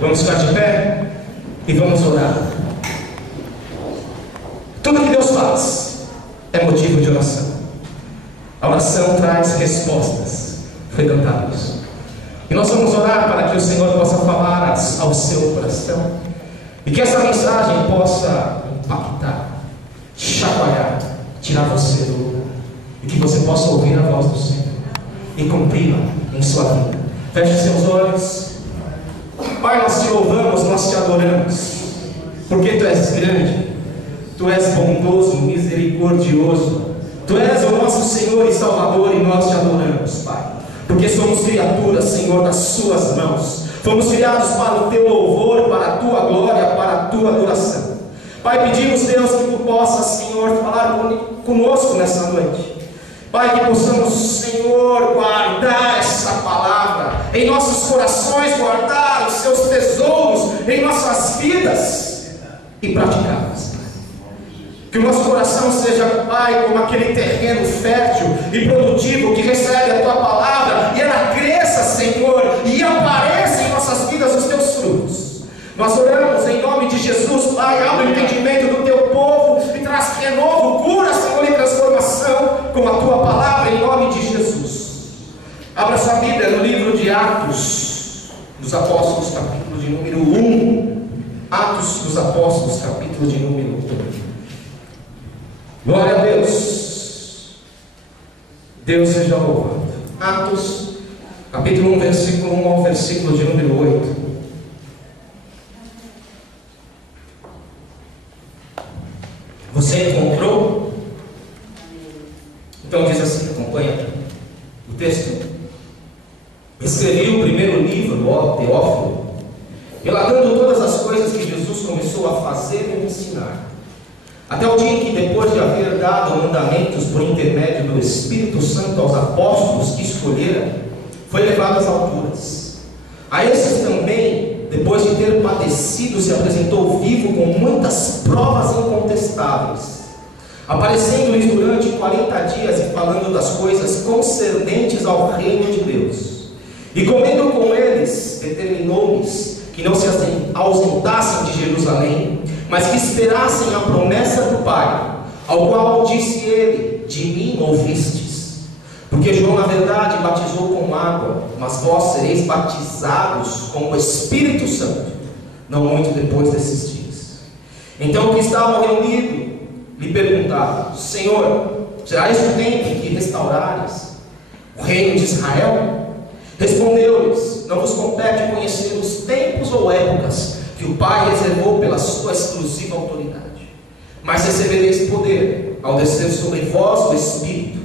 Vamos ficar de pé e vamos orar. Tudo que Deus faz é motivo de oração. A oração traz respostas. Foi cantado isso. E nós vamos orar para que o Senhor possa falar ao seu coração e que essa mensagem possa impactar, chacoalhar, tirar você do lugar, e que você possa ouvir a voz do Senhor e cumpri-la em sua vida. Feche seus olhos. Pai, nós te louvamos, nós te adoramos, porque Tu és grande, Tu és bondoso, misericordioso, Tu és o nosso Senhor e Salvador, e nós te adoramos, Pai, porque somos criaturas, Senhor, das Suas mãos. Fomos criados para o Teu louvor, para a Tua glória, para a Tua adoração. Pai, pedimos, Deus, que Tu possas, Senhor, falar conosco nessa noite. Pai, que possamos, Senhor, guardar essa palavra em nossos corações, guardar os Seus tesouros em nossas vidas e praticá-las. Que o nosso coração seja, Pai, como aquele terreno fértil e produtivo que recebe a Tua palavra e ela cresça, Senhor, e apareça em nossas vidas os Teus frutos. Nós oramos em nome de Jesus, Pai, abre o entendimento do Teu povo e traz renovo, cura, Senhor, e transformação com a Tua palavra em nome de Jesus. Abra sua Bíblia no livro de Atos dos Apóstolos, capítulo de número 1. Atos dos Apóstolos, capítulo de número 1. Glória a Deus. Deus seja louvado. Atos, capítulo 1, versículo 1 ao versículo de número 8. Você encontrou? Então diz assim, acompanha o texto. Escrevi o primeiro livro, ó Teófilo, relatando todas as coisas que Jesus começou a fazer e ensinar, até o dia em que, depois de haver dado mandamentos por intermédio do Espírito Santo aos apóstolos que escolhera, foi levado às alturas. A esses também, depois de ter padecido, se apresentou vivo com muitas provas incontestáveis, aparecendo-lhes durante 40 dias e falando das coisas concernentes ao reino de Deus. E comendo com eles, determinou-lhes que não se ausentassem de Jerusalém, mas que esperassem a promessa do Pai, ao qual disse ele: de mim ouvistes. Porque João, na verdade, batizou com água, mas vós sereis batizados com o Espírito Santo, não muito depois desses dias. Então, que estavam reunidos lhe perguntavam: Senhor, será este o tempo em que restaurares o reino de Israel? Respondeu-lhes: não vos compete conhecer os tempos ou épocas que o Pai reservou pela sua exclusiva autoridade, mas recebereis poder ao descer sobre vós o Espírito,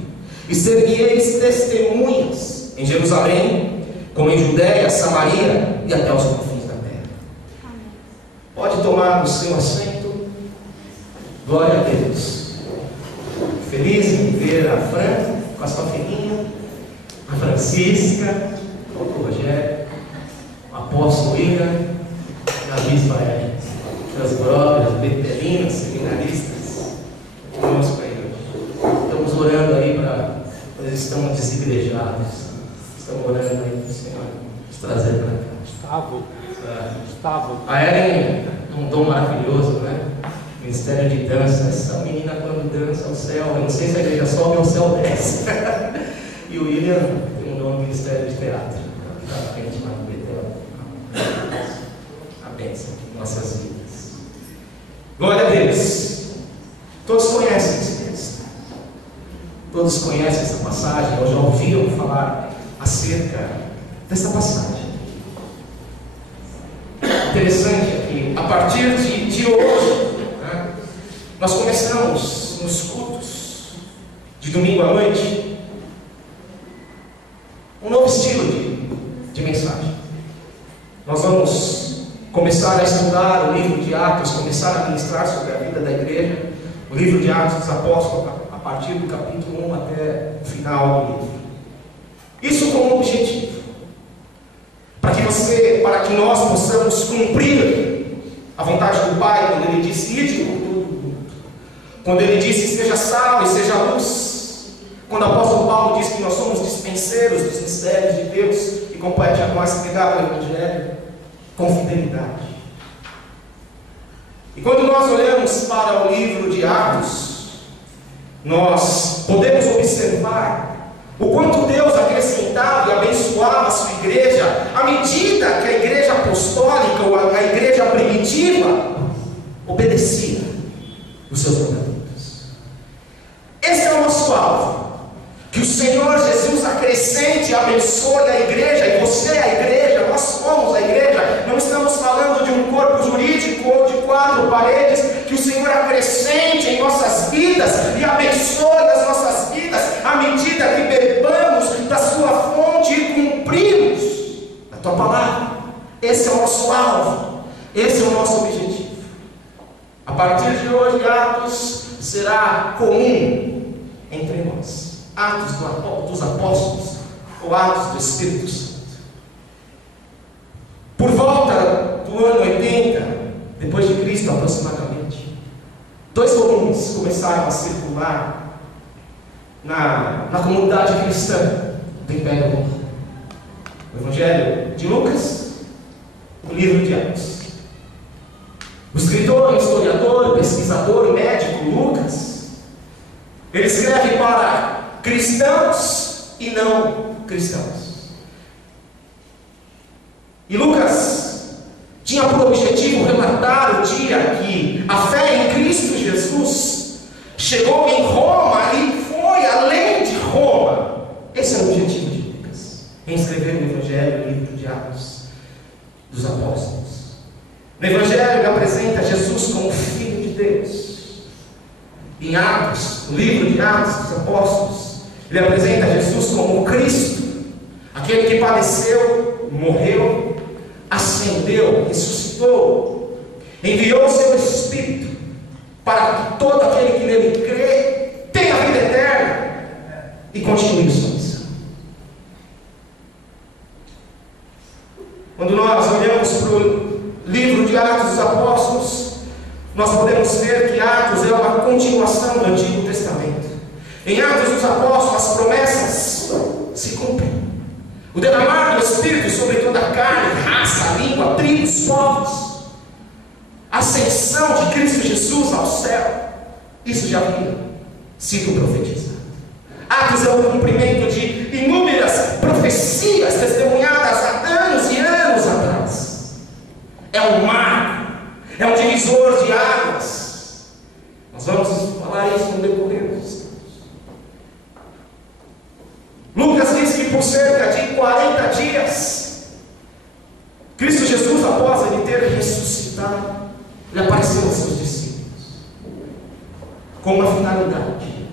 e ser-me-eis testemunhas em Jerusalém, como em Judéia, Samaria e até os confins da terra. Pode tomar o seu assento. Glória a Deus. Feliz em ver a Fran com a sua filhinha, a Francisca, o Rogério, o apóstolo William, a Bispa Ellen, meus brothers, betelinos, seminaristas, conosco aí. Estamos orando aí para. Eles estão desigrejados. Estamos orando aí para o Senhor nos trazer para cá. Gustavo. A Ellen tem um dom maravilhoso, né? Ministério de dança. Essa menina, quando dança, o céu, eu não sei se a igreja sobe ou o céu desce. E o William tem um dom no Ministério de Teatro. Está na frente lá no Betel. A bênção em nossas vidas. Glória a Deus. Todos conhecem esse texto. Todos conhecem essa passagem, ou já ouviram falar acerca dessa passagem. Interessante é que, a partir de hoje, né, nós começamos nos cultos de domingo à noite um novo estilo de mensagem. Nós vamos começar a estudar o livro de Atos, começar a ministrar sobre a vida da igreja, o livro de Atos dos Apóstolos, a partir do capítulo 1 até o final do livro. Isso como objetivo, para que nós possamos cumprir a vontade do Pai, quando Ele disse: ide por todo o mundo, quando Ele disse: seja sal e seja luz, quando o apóstolo Paulo diz que nós somos dispenseiros dos mistérios de Deus e compete a nós pregar o Evangelho. com fidelidade. E quando nós olhamos para o livro de Atos, nós podemos observar o quanto Deus acrescentava e abençoava a sua igreja, à medida que a igreja apostólica ou a igreja primitiva obedecia os seus mandamentos. Esse é o nosso alvo. Que o Senhor Jesus acrescente e abençoe a igreja, e você é a igreja, nós somos a igreja. Não estamos falando de um corpo jurídico ou de 4 paredes. Que o Senhor acrescente em nossas vidas e abençoe as nossas vidas, à medida que bebamos da sua fonte e cumprimos a tua palavra. Esse é o nosso alvo, esse é o nosso objetivo. A partir de hoje, Atos será comum entre nós. Atos dos Apóstolos ou Atos do Espírito Santo. Por volta do ano 80 depois de Cristo aproximadamente, 2 volumes começaram a circular na comunidade cristã do Império Romano: o Evangelho de Lucas e o livro de Atos. O escritor, historiador, pesquisador, médico Lucas, ele escreve para cristãos e não cristãos. E Lucas tinha por objetivo relatar o dia que a fé em Cristo Jesus chegou em Roma e foi além de Roma. Esse era o objetivo de Lucas, em escrever o Evangelho, o livro de Atos dos Apóstolos. No Evangelho ele apresenta Jesus como Filho de Deus. Em Atos, no livro de Atos dos Apóstolos, ele apresenta Jesus como Cristo, aquele que padeceu, morreu, ascendeu, ressuscitou, enviou o seu Espírito para que todo aquele que nele crê tenha a vida eterna e continue sua missão. Quando nós olhamos para o livro de Atos dos Apóstolos, nós podemos ver que Atos é uma continuação do Antigo Testamento. Em Atos dos Apóstolos, as promessas se cumprem. O derramar do Espírito sobre toda a carne, raça, língua, tribos, povos. A ascensão de Cristo Jesus ao céu. Isso já havia sido profetizado. Atos é o cumprimento de inúmeras profecias testemunhadas há anos e anos atrás. É um marco, é um divisor de águas. Nós vamos falar isso no decorrer dos estudos. Lucas diz que por cerca de 40 dias, Cristo Jesus, após ele ter ressuscitado, ele apareceu aos seus discípulos com uma finalidade: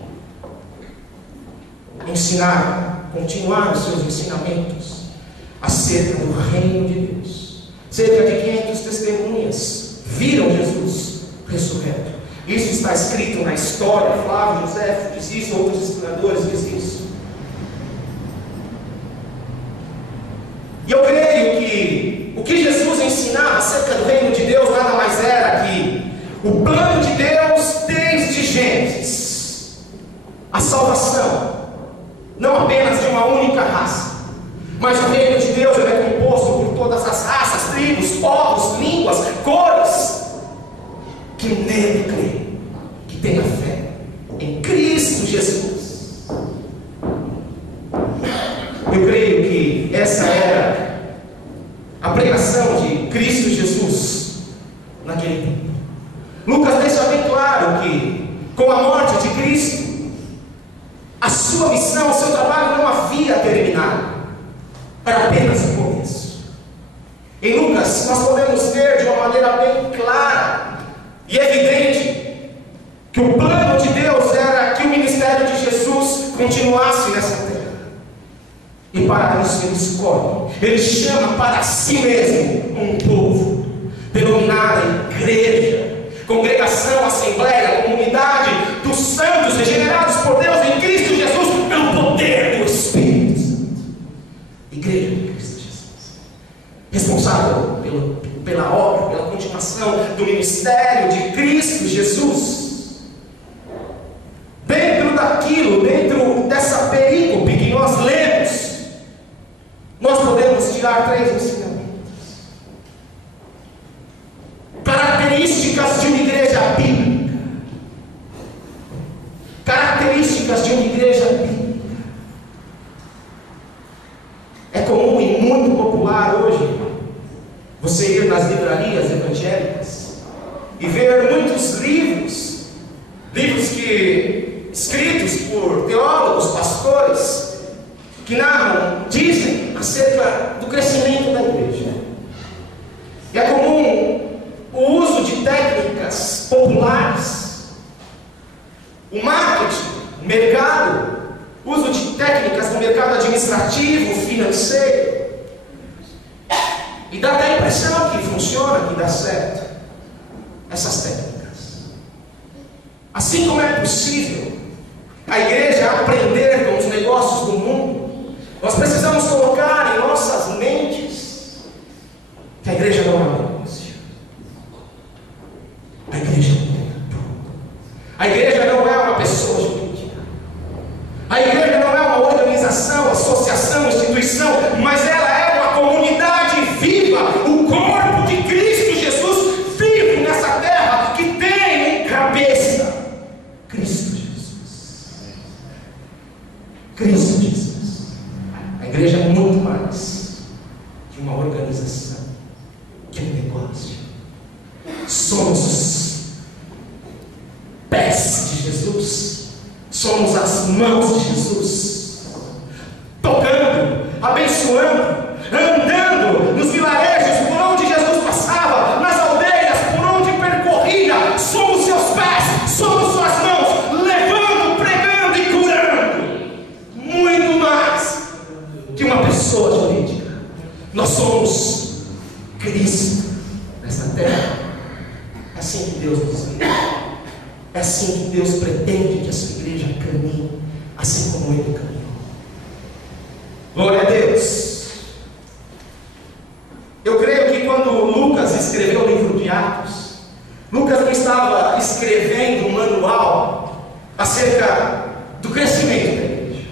ensinar, continuar os seus ensinamentos acerca do reino de Deus. Cerca de 500 testemunhas viram Jesus ressurreto. Isso está escrito na história. Flávio José diz isso, outros historiadores dizem isso. E eu creio que o que Jesus ensinava acerca do reino de Deus nada mais era que o plano de Deus desde Gênesis, a salvação, não apenas de uma única raça, mas o reino de Deus ele é composto por todas as raças, tribos, povos, línguas, cores, que nele creem, que tenha fé em Cristo Jesus. Eu creio que essa era a pregação de Cristo Jesus naquele tempo. Lucas deixa bem claro que com a morte de Cristo, a sua missão, o seu trabalho não havia terminado. Era apenas o começo. Em Lucas nós podemos ver de uma maneira bem clara e evidente que o plano de Deus era que o ministério de Jesus continuasse nessa terra. E para isso ele escolhe, ele chama para si mesmo um povo, denominado igreja, congregação, assembleia, comunidade dos santos regenerados por Deus em Cristo Jesus, pelo poder do Espírito Santo. Igreja de Cristo Jesus, responsável pela obra, pela continuação do ministério de Cristo Jesus. Dentro dessa perícope que nós lemos, nós podemos tirar 3 ensinamentos. popular hoje você ir nas livrarias evangélicas e ver muitos livros escritos por teólogos, pastores, que narram, dizem acerca do crescimento da igreja. E é comum o uso de técnicas populares, o marketing, o mercado, uso de técnicas do mercado administrativo, financeiro, e dá até a impressão que funciona, que dá certo essas técnicas. Assim como é possível a igreja aprender com os negócios do mundo, nós precisamos colocar em nossas mentes que a igreja não é um negócio. A igreja é um tempo. A igreja não é uma pessoa jurídica. A igreja não é uma organização, associação, instituição, mas ela é uma comunidade viva, o corpo de Cristo Jesus vivo nessa terra, que tem em cabeça Cristo Jesus. Cristo Jesus. A igreja é muito mais que uma organização, que um negócio. Somos os pés de Jesus, somos as mãos de Jesus, tocando, abençoando, andando nos vilarejos por onde Jesus passava, nas aldeias por onde percorria. Somos seus pés, somos suas mãos, levando, pregando e curando. Muito mais que uma pessoa jurídica. Nós somos Cristo nessa terra. É assim que Deus nos vê. É assim que Deus pretende que a sua igreja caminhe, assim como Ele caminhou. Glória a Deus. Eu creio que quando Lucas escreveu o livro de Atos, Lucas não estava escrevendo um manual acerca do crescimento da igreja.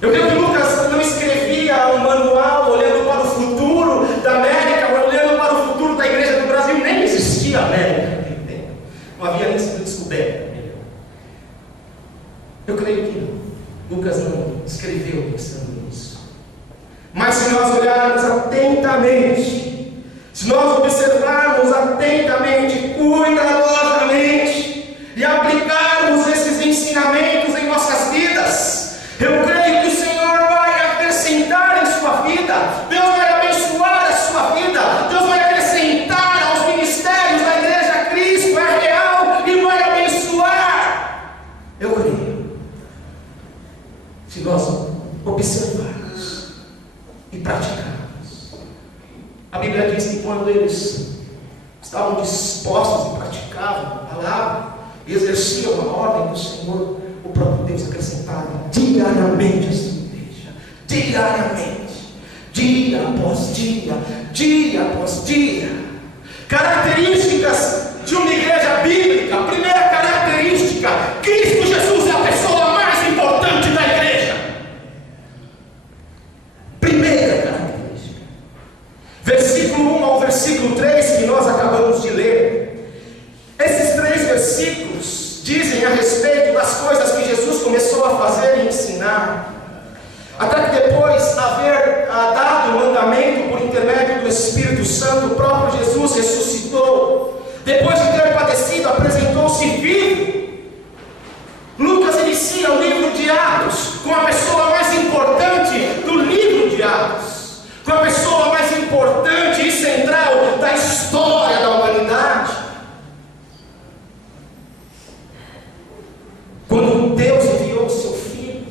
Eu creio que Lucas não escrevia um manual olhando para o futuro da América, olhando para o futuro da igreja do Brasil. Nem existia a América. Não havia nem sido descoberto. Eu creio que Lucas não escreveu pensando nisso. Mas se nós olharmos atentamente, se nós observarmos atentamente, cuidadosamente, e aplicarmos esses ensinamentos em nossas vidas, eu creio que o Senhor vai acrescentar em sua vida. Deus vai abençoar a sua vida. Deus vai acrescentar aos ministérios da igreja. Cristo é real e vai abençoar. Eu creio. Se nós observarmos e praticarmos. A Bíblia diz que quando eles estavam dispostos e praticavam a palavra e exerciam a ordem do Senhor, o próprio Deus acrescentava diariamente a sua igreja. Diariamente. Dia após dia. Dia após dia. Características de uma igreja bíblica. Primeira característica: Cristo Jesus é a pessoa mais importante da igreja. Primeira característica. Versículo 1 ao versículo 3 que nós acabamos de ler. Esses 3 versículos dizem a respeito das coisas que Jesus começou a fazer e ensinar. Até que depois haver dado o mandamento por intermédio do Espírito Santo, o próprio Jesus ressuscitou. Depois de ter padecido, apresentou-se vivo. Lucas inicia o livro de Atos com a pessoa mais importante do livro de Atos, com a pessoa mais importante e central da história da humanidade. Quando Deus enviou o seu Filho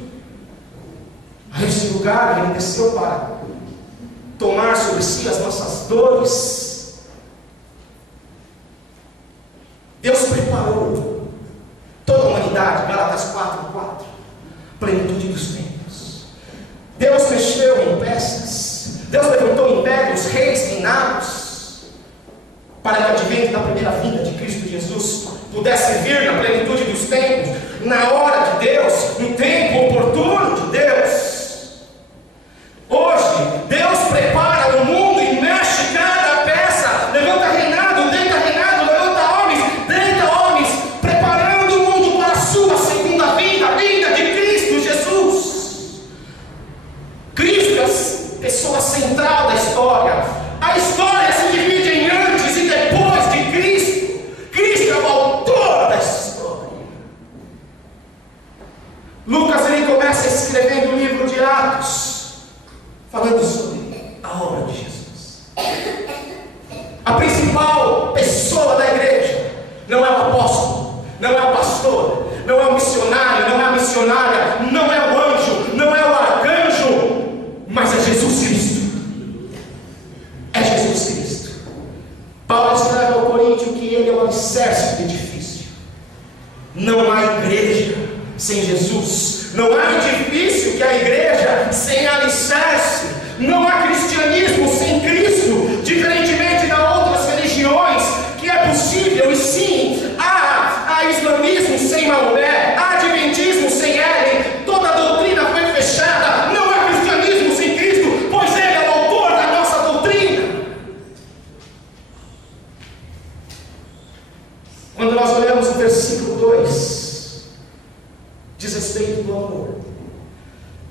a esse lugar, Ele desceu para tomar sobre si as nossas dores. Deus preparou toda a humanidade, Gálatas 4:4, plenitude dos tempos. Deus mexeu em peças, Deus levantou impérios, reis, reinados, para que o advento da primeira vinda de Cristo Jesus pudesse vir na plenitude dos tempos, na hora de Deus, no tempo oportuno de Deus. Hoje, Deus prepara o mundo e mexe cada peça, levanta reinado, deita reinado, levanta homens, preparando o mundo para a sua segunda vinda, a vinda de Cristo Jesus. Cristo é a pessoa central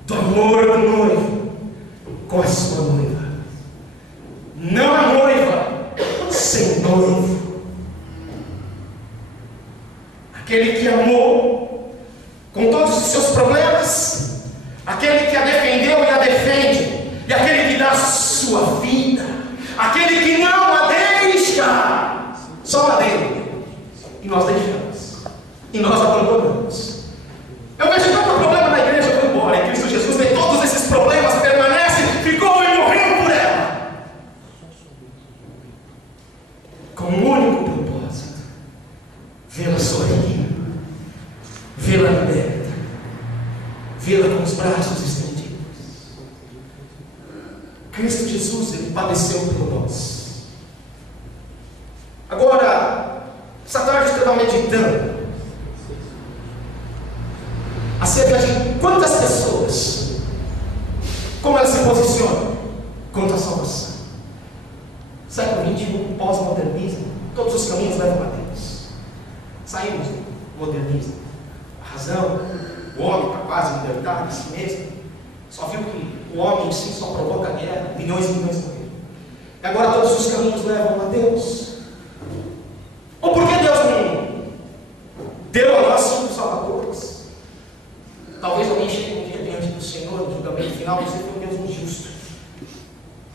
do amor do noivo com a sua noiva. Não a noiva sem noivo. Aquele que amou com todos os seus problemas, aquele que a defendeu e a defende, e aquele que dá a sua vida, aquele que não a deixa, só a dele, e nós deixamos, e nós abandonamos. Eu vejo tanto problema na igreja, eu vou embora. Em Cristo Jesus tem todos esses problemas, permanece, ficou e morreu por ela, com um único propósito: vê-la sorrir, vê-la liberta, vê-la com os braços estendidos. Cristo Jesus, Ele padeceu por nós. Agora, essa tarde eu estava meditando acerca de quantas pessoas, como elas se posicionam quanto à salvação. Século XXI, pós-modernismo, todos os caminhos levam a Deus. Saímos do modernismo. A razão, o homem está quase libertado de si mesmo. Só viu que o homem em si só provoca guerra, milhões e milhões morreram. E agora todos os caminhos levam a Deus. Ou por que Deus não deu a nós 5 salvadores? Talvez alguém chegue um dia diante do Senhor, no julgamento final, e dizer: foi Deus injusto.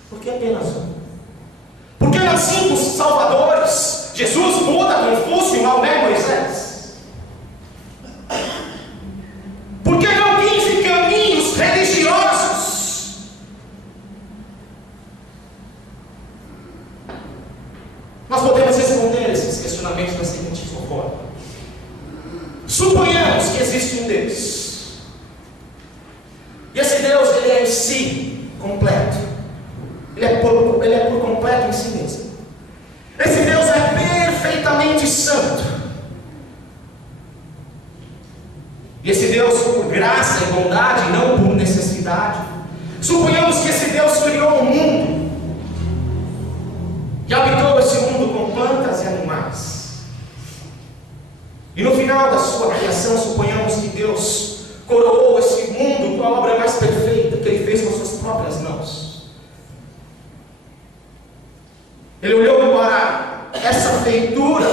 Por que apenas um? Por que não 5 salvadores? Jesus, Buda, Confúcio, Maomé, Moisés? Por que não 15 caminhos religiosos? Nós podemos responder esses questionamentos da seguinte forma: suponhamos que existe um Deus. E esse Deus, Ele é em si completo. Ele é por completo em si mesmo. Esse Deus é perfeitamente santo. E esse Deus, por graça e bondade, não por necessidade. Suponhamos que esse Deus criou o mundo e habitou esse mundo com plantas e animais. E no final da sua criação, suponhamos que Deus coroou esse mundo com a obra mais perfeita que Ele fez com suas próprias mãos. Ele olhou para essa feitura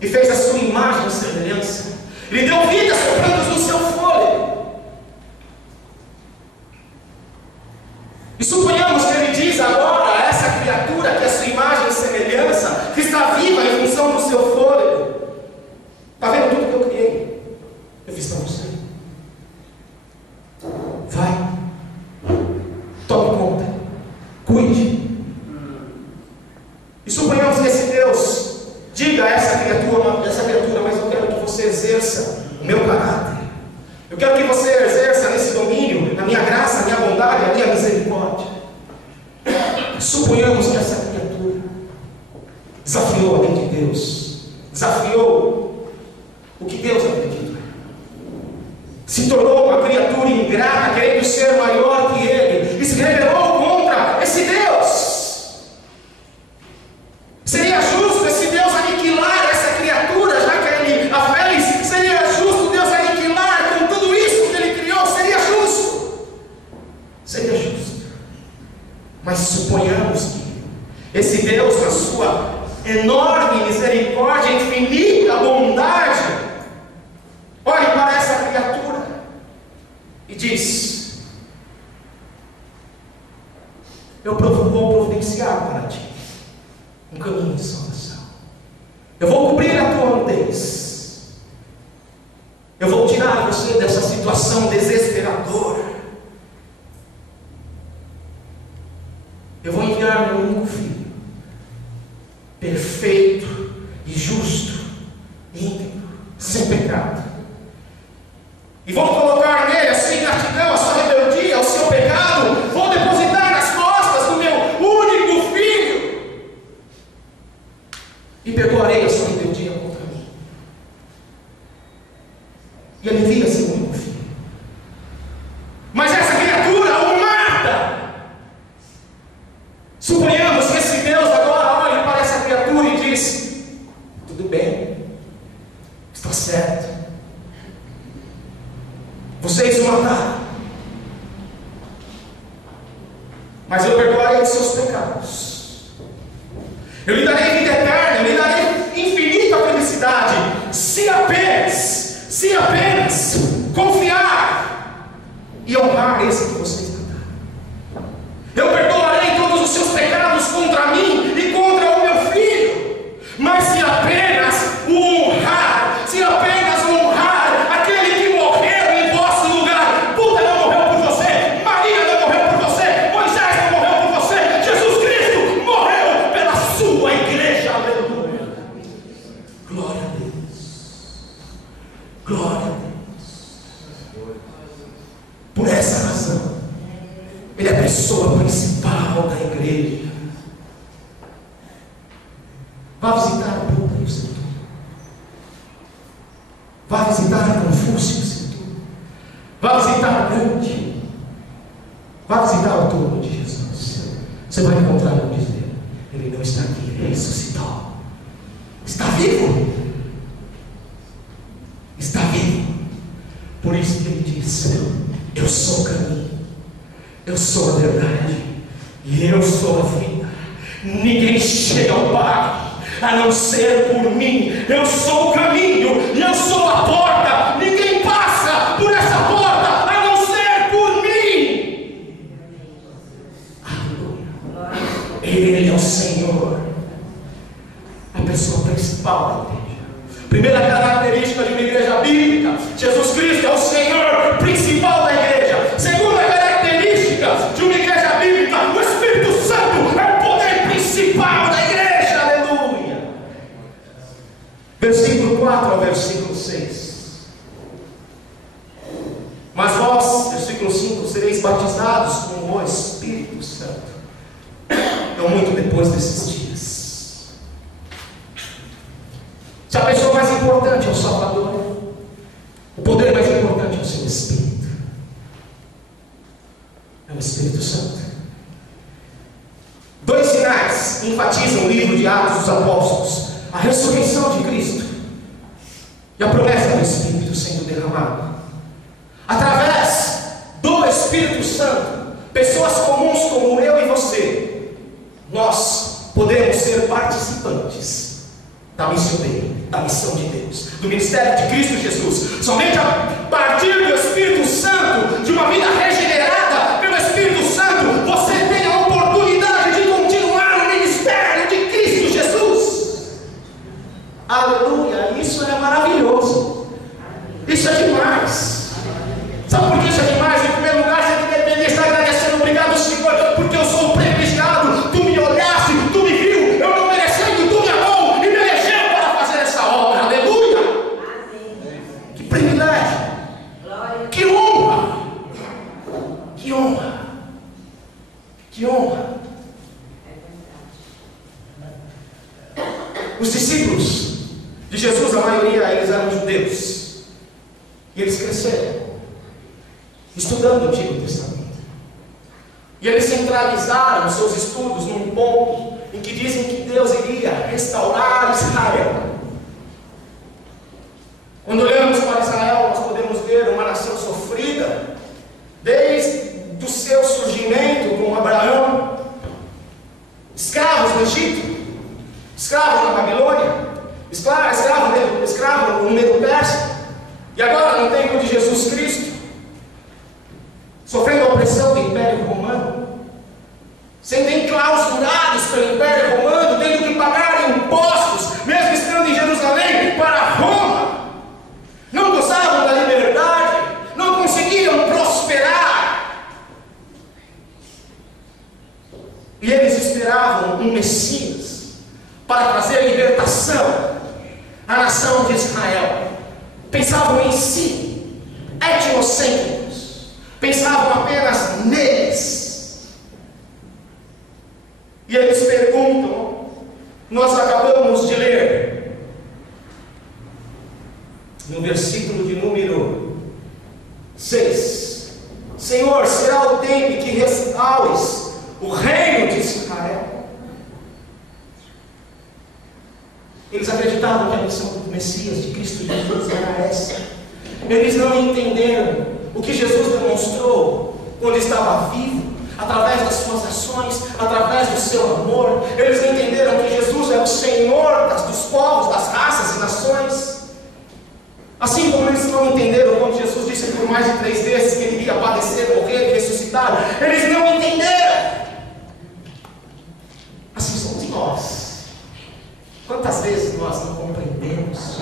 e fez a sua imagem e semelhança. Ele deu vida soprando no seu fôlego. E suponhamos que Ele diz agora a essa criatura que é a sua imagem e semelhança, que está viva em função do seu fôlego: está vendo tudo que eu criei? Eu fiz para você. Vai, tome conta, cuide. E suponhamos que esse Deus diga a essa criatura: mas eu quero que você exerça o meu caráter, eu quero que você exerça nesse domínio a minha graça, a minha bondade, a minha misericórdia. Suponhamos que essa criatura desafiou a lei de Deus, desafiou o que Deus havia dito, se tornou uma criatura ingrata, querendo ser maior que Ele, e se rebelou contra esse Deus. Seria justo esse Deus aniquilar essa criatura, já que Ele a fez? Seria justo Deus aniquilar com tudo isso que Ele criou? Seria justo? Seria justo. Mas suponhamos que esse Deus, na sua enorme misericórdia, infinita bondade, olhe para essa criatura e diz: eu vou providenciar para ti um caminho de salvação. Eu vou cobrir a tua nudez. Eu vou tirar você dessa situação desesperadora. Eu vou enviar meu único filho, perfeito e justo, íntegro, sem pecado. E vou colocar nele a sua ingratidão, a sua rebeldia, o seu pecado. Vou depositar nas costas do meu único filho. E perdoarei a sua rebeldia contra mim. E alivia seu único filho. mas eu perdoarei os seus pecados. Eu lhe darei vida eterna, eu lhe darei infinita felicidade, se apenas confiar e honrar esse que você está dando. Eu perdoarei todos os seus pecados contra mim e contra o meu filho, mas se apenas o honrar, se apenas honrar aquele que morreu em vosso lugar. Buda não morreu por você, Maria não morreu por você, Moisés não morreu por você, Jesus Cristo morreu pela sua igreja. Aleluia. Glória a Deus. Glória a Deus. Por essa razão, Ele é a pessoa principal da igreja. Vá visitar o Buda e o seu túmulo. Vá visitar Confúcio e o seu túmulo. Vá visitar Gandhi. Vá visitar o túmulo de Jesus. Você vai encontrar um dizer: Ele não está aqui, Ele ressuscitou. Está vivo. Está vivo. Por isso que Ele disse: eu sou o caminho, eu sou a verdade e eu sou a vida. Ninguém chega ao Pai a não ser por mim. Eu sou o caminho e eu sou a porta. Ninguém passa por essa porta a não ser por mim. Aleluia. Ele é o Senhor, a pessoa principal da igreja. Primeira característica de uma igreja bíblica: Jesus Cristo é o Senhor principal da igreja. Segunda característica de uma igreja bíblica: o Espírito Santo é o poder principal da igreja. Aleluia. Versículo 4 ao versículo 6. Mas vós, versículo 5, sereis batizados com o Espírito Santo, não muito depois desses dias. Se a pessoa mais importante é o Salvador, o poder mais importante é o seu Espírito. É o Espírito Santo. Dois sinais enfatizam o livro de Atos dos Apóstolos: a ressurreição de Cristo e a promessa do Espírito sendo derramado. Através do Espírito Santo, pessoas comuns como eu e você, nós podemos ser participantes da missão dele, da missão de Deus, do ministério de Cristo Jesus. Somente a partir do Espírito Santo, de uma vida regenerada pelo Espírito Santo, você tem a oportunidade de continuar no ministério de Cristo Jesus. Aleluia. Isso é maravilhoso. Isso é demais. Sabe por que isso é demais? Em primeiro lugar, você deveria estar agradecendo: obrigado, Senhor, porque eu sou privilegiado. Tu me olhaste, tu me viu, eu não merecendo, tu me amou e me elegeu para fazer essa obra. Aleluia. Que privilégio. Que honra. Que honra. Que honra. Os discípulos de Jesus, a maioria eles eram judeus, e eles cresceram estudando o Antigo Testamento, e eles centralizaram os seus estudos num ponto em que dizem que Deus iria restaurar Israel. Quando olhamos para Israel, nós podemos ver uma nação sofrida desde o seu surgimento com Abraão, escravos no Egito, escravos na Babilônia, escravo no Medo Persa, e agora no tempo de Jesus Cristo, sofrendo a opressão do Império Romano, sendo enclausurados pelo Império Romano, tendo que pagar impostos, mesmo estando em Jerusalém, para Roma. Não gozavam da liberdade, não conseguiam prosperar, e eles esperavam um Messias para trazer libertação à nação de Israel. Pensavam em si, etnocêntricos, pensavam apenas neles. E eles perguntam, nós acabamos de ler, no versículo de número 6: Senhor, será o tempo que restaures o reino de Israel? Eles acreditavam que a missão do Messias, de Cristo Jesus, era essa. Eles não entenderam o que Jesus demonstrou quando estava vivo. através das suas ações, através do seu amor. Eles não entenderam que Jesus é o Senhor dos povos, das raças e nações. Assim como eles não entenderam quando Jesus disse por mais de 3 vezes que ele iria padecer, morrer e ressuscitar. Eles não entenderam. Assim somos nós. Quantas vezes nós não compreendemos?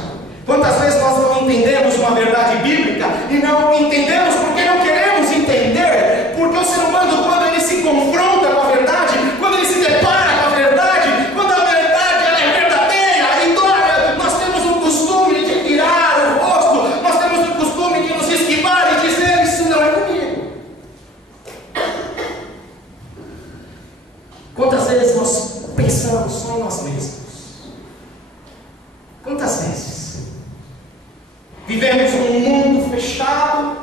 Quantas vezes nós não entendemos uma verdade bíblica e não entendemos porque não queremos entender? Porque o ser humano, quando ele se confronta com a verdade, quando ele se depara com a verdade, quando a verdade ela é verdadeira e dói, nós temos um costume de virar o rosto, nós temos um costume de nos esquivar e dizer: isso não é comigo. Quantas vezes nós pensamos só em nós mesmos? Quantas vezes? Vivemos num mundo fechado,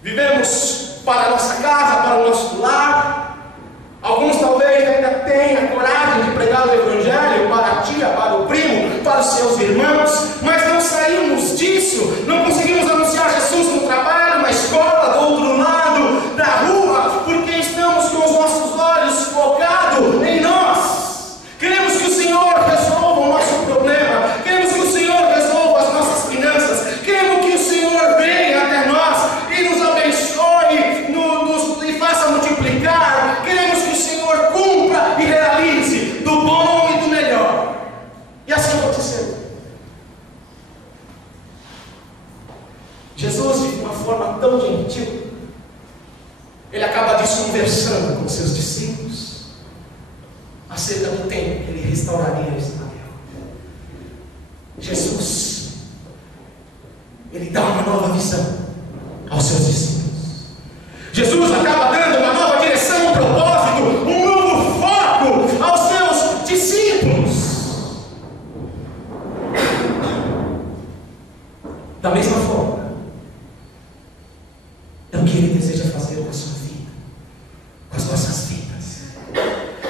vivemos para a nossa casa, para o nosso lar. Alguns talvez ainda tenham coragem de pregar o Evangelho para a tia, para o primo, para os seus irmãos, mas não saímos disso, não conseguimos anunciar Jesus no trabalho, na escola, do outro lado da rua, porque estamos com os nossos olhos focados em nós. Queremos que o Senhor resolva o nosso problema, queremos que o Senhor resolva as nossas finanças, queremos que o Senhor venha até nós e nos abençoe, e faça multiplicar. Queremos que o Senhor cumpra e realize do bom e do melhor. E assim aconteceu. Jesus, de uma forma tão gentil, ele acaba desconversando com seus discípulos acerca do tempo que ele restauraria Israel. Jesus, ele dá uma nova visão aos seus discípulos. Jesus acaba dando uma nova direção, um propósito, um novo foco aos seus discípulos. Da mesma forma, é o que ele deseja fazer com a sua vida, com as nossas vidas.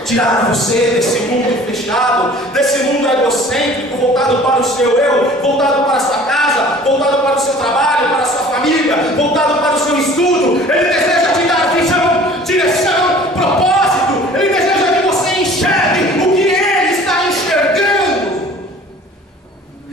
Tirar você desse mundo fechado, desse mundo egocêntrico, voltado para o seu eu, voltado para a sua casa, voltado para o seu trabalho, para a sua família, voltado para o seu estudo. Ele deseja te dar visão, direção, propósito. Ele deseja que você enxergue o que ele está enxergando.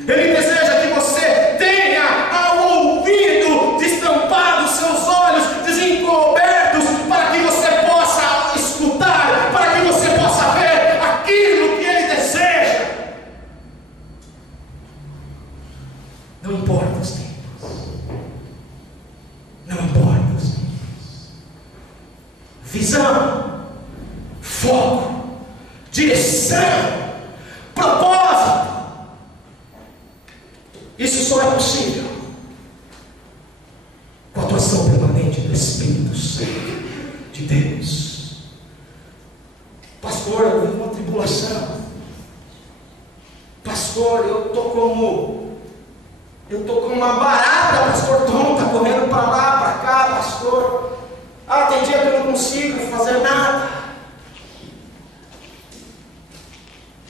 Ele deseja que você tenha ao ouvido destampado, seus olhos desencobertos, para que você possa escutar, para que você possa ver aquilo que ele deseja. Não importa os tempos, não importa os tempos. Visão, foco, direção, propósito. Isso só é possível com a atuação permanente do Espírito Santo de Deus. Pastor, eu vivo uma tribulação. Pastor, eu estou como uma barata, pastor tonta, correndo para lá, para cá, pastor. Tem dia que eu não consigo fazer nada.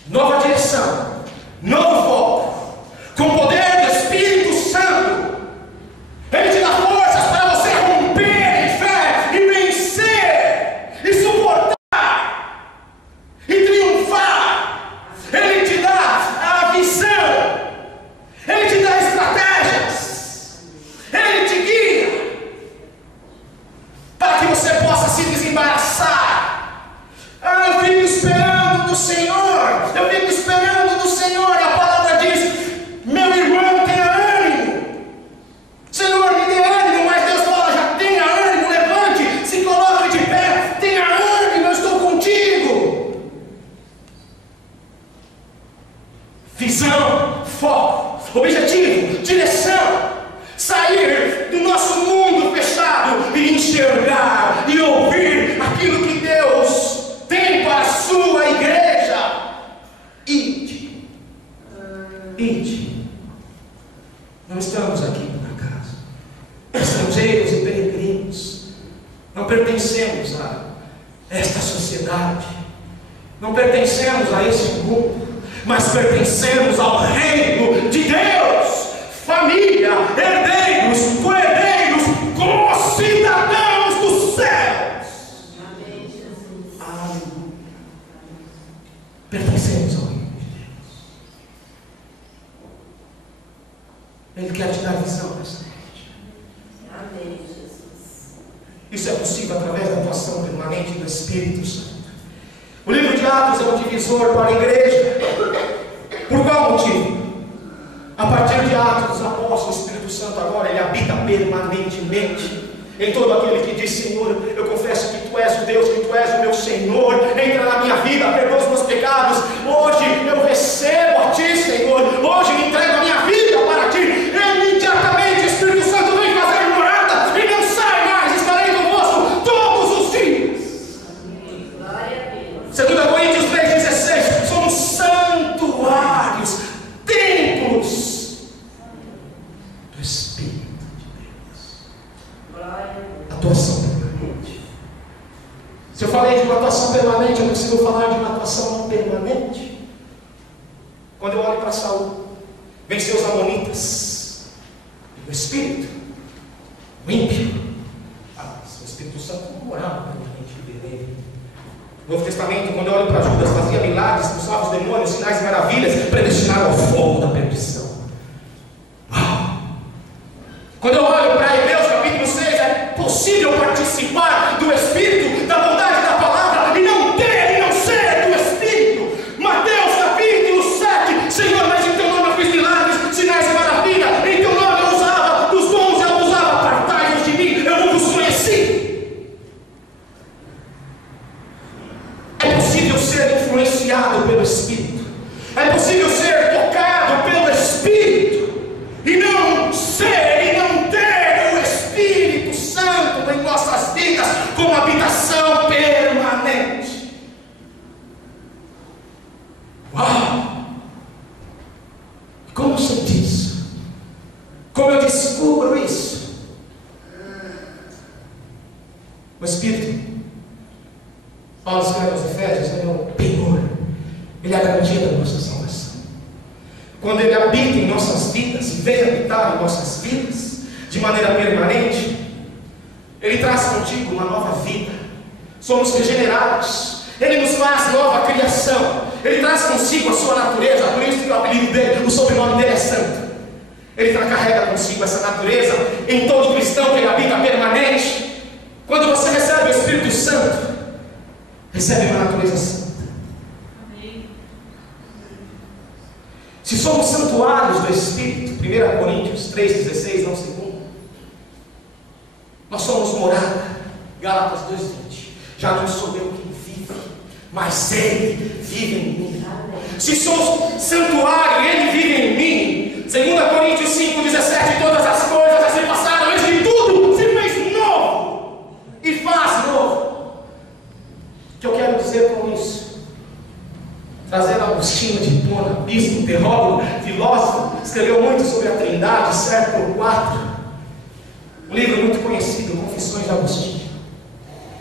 Nova direção, novo foco, com o poder do Espírito Santo. Ele te dá forças para você romper em fé e vencer, e suportar, e triunfar. Ele te dá a visão, ele te dá estratégias, ele te guia, para que você possa se desembaraçar. Eu fico esperando do Senhor, eu fico esperando do Senhor. A palavra diz: meu irmão, tenha ânimo. Senhor, me dê ânimo. Mas Deus fala: já tenha ânimo, levante, se coloque de pé, tenha ânimo, eu estou contigo. Visão, foco, objetivo, direção. Sair do nosso mundo fechado e enxergar e ouvir aquilo que Deus tem para a sua igreja. Ide. Não estamos aqui por acaso, estrangeiros e peregrinos. Não pertencemos a esta sociedade, não pertencemos a esse mundo, mas pertencemos ao reino de Deus. Família, herdeiros, co-herdeiros, co-cidadãos dos céus. quero te dar visão nessa noite. Amém, Jesus. Isso é possível através da atuação permanente do Espírito Santo. O livro de Atos é um divisor para a igreja. Por qual motivo? A partir de Atos dos Apóstolos, o Espírito Santo agora ele habita permanentemente em todo aquele que diz: Senhor, eu confesso que Tu és o Deus, que Tu és o meu Senhor, entra na minha vida, perdoa os meus pecados. Hoje eu recebo a Ti, Senhor, hoje me entrego a minha vida para Ti. Imediatamente o Espírito Santo vem fazer morada e não sai mais, estarei convosco todos os dias. Glória a Deus. 2 Coríntios 3,16, somos santuários, templos do Espírito. Atuação permanente. Se eu falei de uma atuação permanente, eu preciso falar de uma atuação não permanente. Quando eu olho para Saul, venceu os amonitas, o Espírito, o ímpio, o Espírito Santo não morava permanente dele. No Novo Testamento, quando eu olho para Judas, fazia milagres, expulsava os demônios, sinais e maravilhas, predestinado ao fogo da perdição. Uau! Quando eu olho para Hebreus capítulo 6, é possível participar do Espírito, da bondade da palavra, e não ter, e não ser do Espírito. Mateus capítulo 7, Senhor, mas em Teu nome eu fiz milagres, sinais e maravilhas, em Teu nome eu usava dos dons, eu abusava, apartai-vos de mim, eu não vos conheci. É possível ser influenciado pelo Espírito, é possível ser tocado pelo Espírito, e não ser, em nossas vidas como habitação permanente. Uau! Como eu sei disso? Como eu descubro isso? O Espírito, Paulo escreve aos Efésios, é o penhor, ele é a garantia da nossa salvação. Quando ele habita em nossas vidas e vem habitar em nossas vidas de maneira permanente, Ele traz contigo uma nova vida. Somos regenerados. Ele nos faz nova criação. Ele traz consigo a sua natureza. Por isso que o apelido dele, o sobrenome dele é Santo. Ele carrega consigo essa natureza em todo cristão que ele habita permanente. Quando você recebe o Espírito Santo, recebe uma natureza santa. Amém. Se somos santuários do Espírito, 1 Coríntios 3,16, não segundo, nós somos morada, Gálatas 2,20. Já não sou eu quem vive, mas Ele vive em mim. Se sou santuário e Ele vive em mim, 2 Coríntios 5,17, todas as coisas já se passaram, eis que tudo se fez novo e faz novo. O que eu quero dizer com isso? Trazer Agostinho de Hipona, bispo, teólogo, filósofo, escreveu muito sobre a Trindade, século 4. Um livro muito conhecido, Confissões de Agostinho.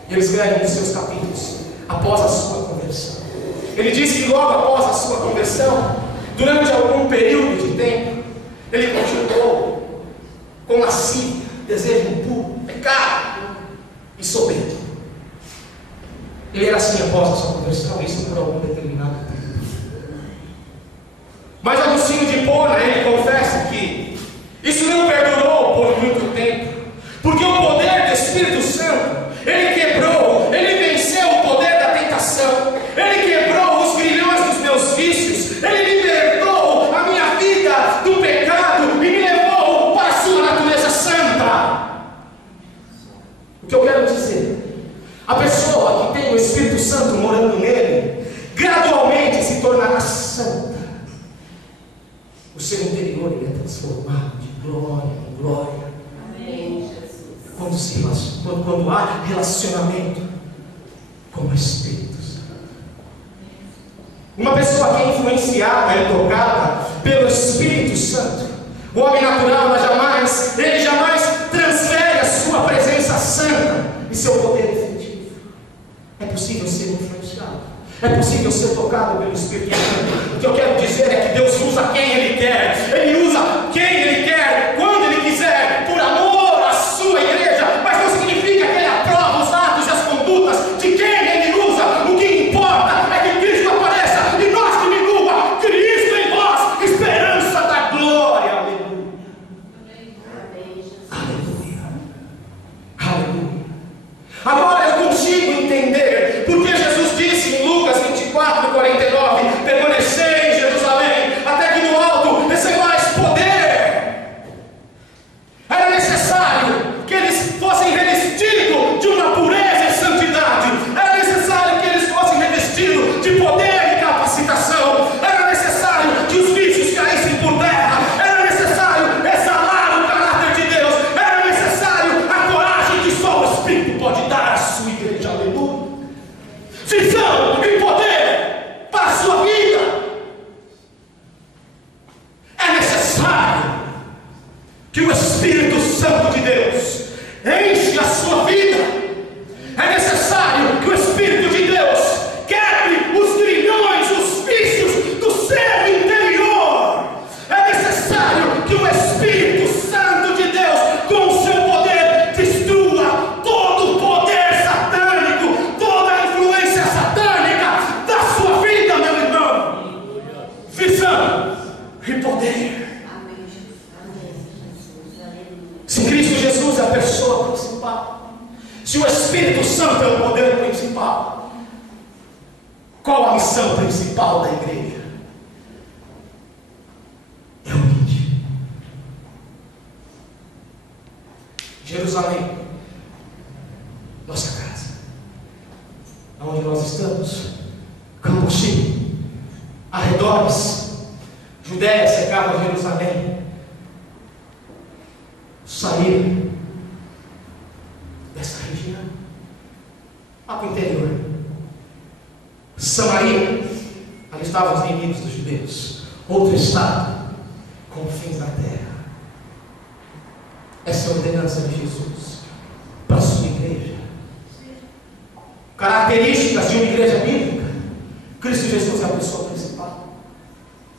Ele escreve nos seus capítulos, após a sua conversão. Ele diz que logo após a sua conversão, durante algum período de tempo, ele continuou com lascívia, desejo impuro, pecado e soberba. Ele era assim após a sua conversão, isso por algum determinado tempo. Mas Agostinho de Hipona, ele confessa que isso não perdurou por muito tempo, porque o poder do Espírito Santo, ele quebrou, ele venceu o poder da tentação, ele quebrou os grilhões dos meus vícios, ele libertou a minha vida do pecado e me levou para a sua natureza santa. O que eu quero dizer? A pessoa que tem o Espírito Santo morando nele, gradualmente se tornará santa. O seu interior ele é transformado de glória em glória. Amém, Jesus. Quando há relacionamento com o Espírito Santo. Uma pessoa que é influenciada e tocada pelo Espírito Santo, o homem natural ele jamais transfere a sua presença santa e seu poder efetivo. É possível ser influenciado, é possível ser tocado pelo Espírito Santo. O que eu quero dizer é que Deus usa quem Ele quer, Ele usa quem Ele quer, quando Ele quiser, por amor à sua igreja, mas não significa que Ele aprova os atos e as condutas de quem Ele usa. O que importa é que Cristo apareça e nós diminua, Cristo em nós, esperança da glória. Aleluia. consigo entender porque Jesus disse em Lucas 24:49: permanecei em Jerusalém, até que no alto recebais poder. Era necessário que eles fossem revestidos de uma pureza e santidade. Era necessário que eles fossem revestidos de poder e capacitação. Era necessário que os vícios caíssem por terra. Era necessário exalar o caráter de Deus. Era necessário a coragem que só o Espírito pode dar à sua igreja. Aleluia. Visão e poder para a sua vida. É necessário que o Espírito Santo de Deus enche a sua vida. É necessário que o Espírito de Deus quebre os grilhões, os vícios do seu interior. É necessário que o Espírito Santo de Deus, com o seu poder, destrua todo o poder satânico, toda a influência satânica da sua vida, meu irmão. Visão e poder. Se Cristo Jesus é a pessoa principal, se o Espírito Santo é o poder principal, qual a missão principal da igreja? É unir. Jerusalém, nossa casa, onde nós estamos, Campo Chico, arredores, Judéia cercava Jerusalém. Sair dessa região lá para o interior. Samaria, ali estavam os inimigos dos judeus. Outro estado, confins da terra. Essa é a ordenança de Jesus para a sua igreja. Características de uma igreja bíblica: Cristo Jesus é a pessoa principal,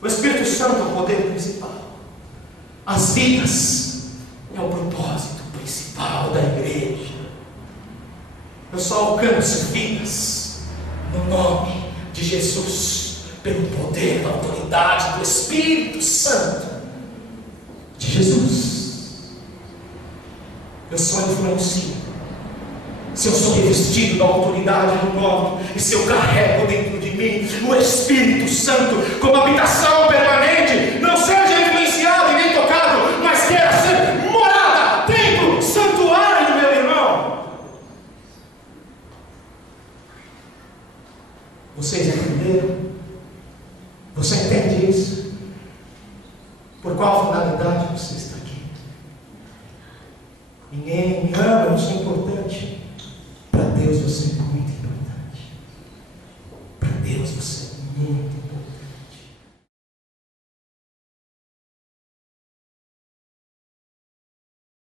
o Espírito Santo é o poder principal, as vidas é o propósito principal da igreja. Eu só alcanço vidas no nome de Jesus, pelo poder da autoridade do Espírito Santo de Jesus. Eu só influencio se eu sou revestido da autoridade do nome, e se eu carrego dentro de mim o Espírito Santo como habitação permanente. Não seja influenciado e nem tocado, mas queira ser santuário, meu irmão. Vocês entenderam? Você entende isso? Por qual finalidade você está aqui? Ninguém me ama, eu sou importante. Para Deus eu sou muito importante.